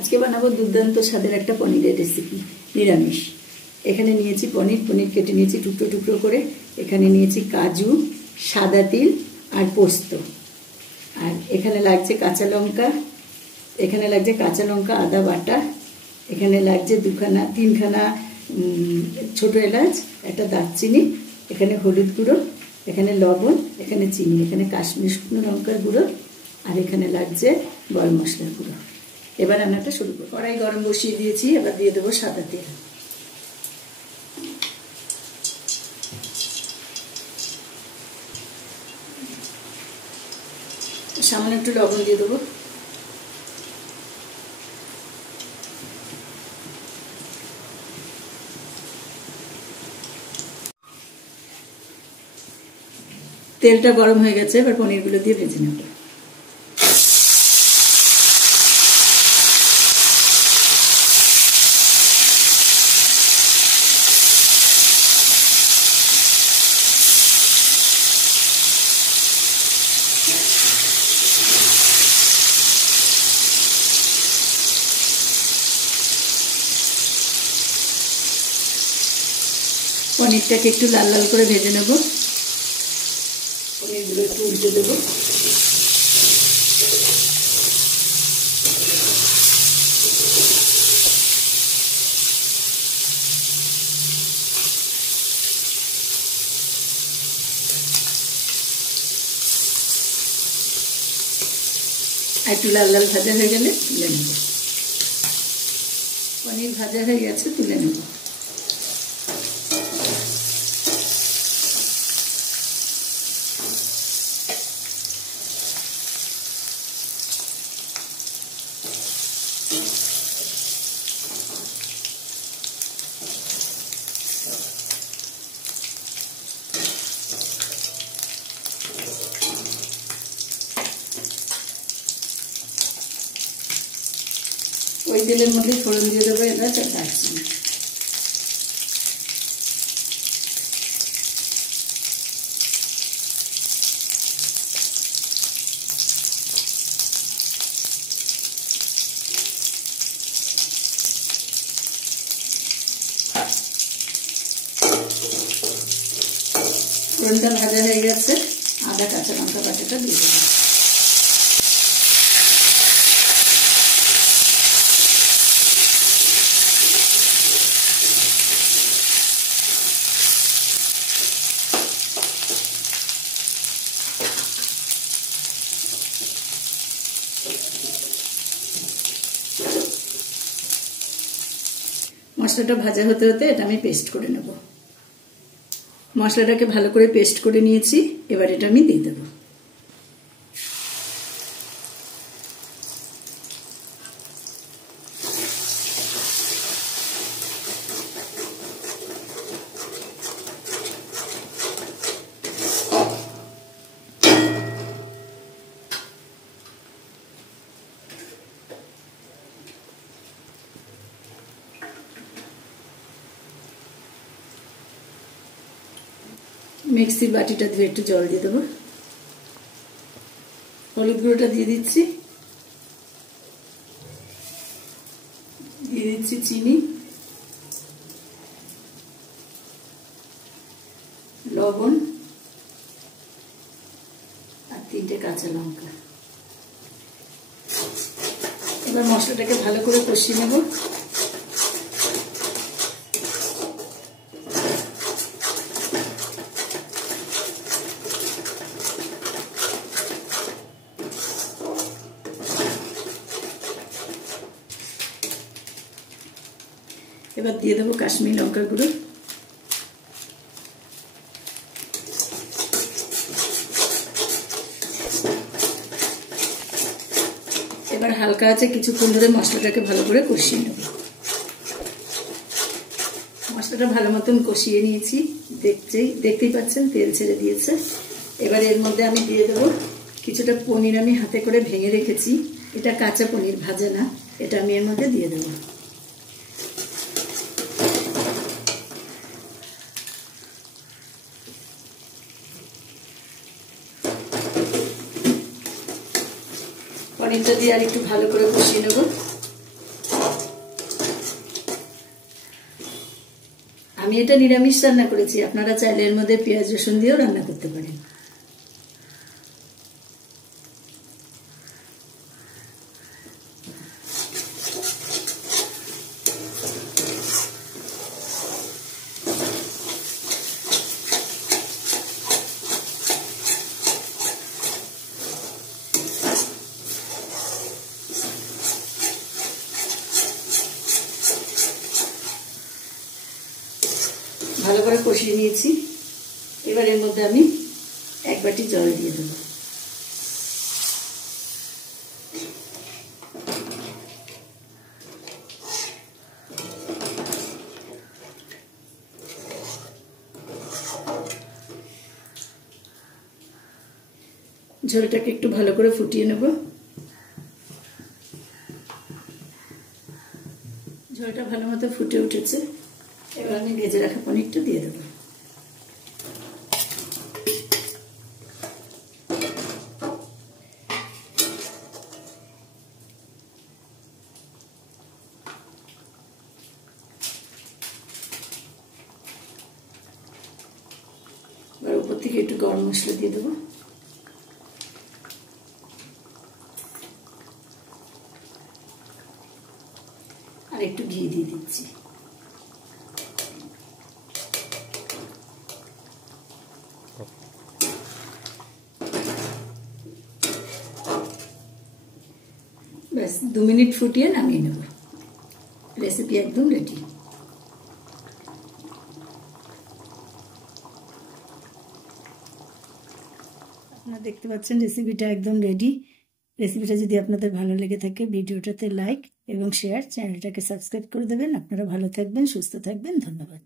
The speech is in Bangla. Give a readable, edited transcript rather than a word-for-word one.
আজকে বানাবো দুর্দান্ত স্বাদের একটা পনিরের রেসিপি, নিরামিষ। এখানে নিয়েছি পনির কেটে নিয়েছি টুকরো টুকরো করে। এখানে নিয়েছি কাজু, সাদা তিল আর পোস্ত। আর এখানে লাগছে কাঁচা লঙ্কা, আদা বাটা। এখানে লাগছে তিনখানা ছোট এলাচ, একটা দারচিনি, এখানে হলুদ গুঁড়ো, এখানে লবণ, এখানে চিনি, এখানে কাশ্মীর শুকনো লঙ্কার গুঁড়ো, আর এখানে লাগছে গরম মশলার গুঁড়ো। এবার রান্নাটা শুরু করব। কড়াই গরম বসিয়ে দিয়েছি, এবার দিয়ে দেবো সাদা তেল। সামান্য একটু লবণ দিয়ে দেবো। তেলটা গরম হয়ে গেছে, এবার পনিরগুলো দিয়ে ভেজে নেব। পনিরটাকে একটু লাল লাল করে ভেজে নেব। পনিরগুলো একটু উল্টে দেবো। একটু লাল লাল ভাজা হয়ে গেলে তুলে নেব। পনির ভাজা হয়ে গেছে, তুলে নেব। ওই তেলের মধ্যে ফোড়ন দিয়ে দেবো এলাচ আর দারচিনি। ফোড়নটা ভাজা হয়ে গেছে, আদা কাঁচা লঙ্কা বাটাটা দিয়ে দেবো। মশলাটা ভাজা হতে হতে এটা আমি পেস্ট করে নেব। মশলাটাকে ভালো করে পেস্ট করে নিয়েছি, এবার এটা আমি দিয়ে দেবো। মিক্সির বাটিটা ধুয়ে একটু জল দিয়ে দেবো। হলুদ গুঁড়োটা দিয়ে দিচ্ছি, চিনি, লবণ আর 3টে কাঁচা লঙ্কা। এবার মশলাটাকে ভালো করে কষিয়ে নেব। এবার দিয়ে দেবো কাশ্মীরি লঙ্কার গুঁড়ো। এবার হালকা আছে কিছুক্ষণ ধরে মশলাটাকে ভালো করে কষিয়ে নেব। মশলাটা ভালো মতন কষিয়ে নিয়েছি, দেখতেই পাচ্ছেন তেল ছেড়ে দিয়েছে। এবার এর মধ্যে আমি দিয়ে দেবো কিছুটা পনির, আমি হাতে করে ভেঙে রেখেছি। এটা কাঁচা পনির, ভাজা না। এটা আমি এর মধ্যে দিয়ে দেবো। পনিরটা দিয়ে আর একটু ভালো করে কষিয়ে নেব। আমি এটা নিরামিষ রান্না করেছি, আপনারা চাইলে এর মধ্যে পেঁয়াজ রসুন দিয়েও রান্না করতে পারেন। ভালো করে কষিয়ে নিয়েছি। এবার এর মধ্যে আমি 1 বাটি জল দিয়ে দেবো। ঝোলটাকে একটু ভালো করে ফুটিয়ে নেব। ঝোলটা ভালো মতো ফুটে উঠেছে। এবার আমি ভেজে রাখা পনিরটা দিয়ে দেবো। এবার উপর থেকে একটু গরম মশলা দিয়ে দেবো। আর একটু ঘি দিয়ে দিচ্ছি। ব্যাস 2 মিনিট ফুটিয়ে নামিয়ে নেব। রেসিপি একদম রেডি। আপনারা দেখতে পাচ্ছেন রেসিপিটা একদম রেডি। রেসিপিটা যদি আপনাদের ভালো লেগে থাকে ভিডিওটাতে লাইক এবং শেয়ার, চ্যানেলটাকে সাবস্ক্রাইব করে দেবেন। আপনারা ভালো থাকবেন, সুস্থ থাকবেন। ধন্যবাদ।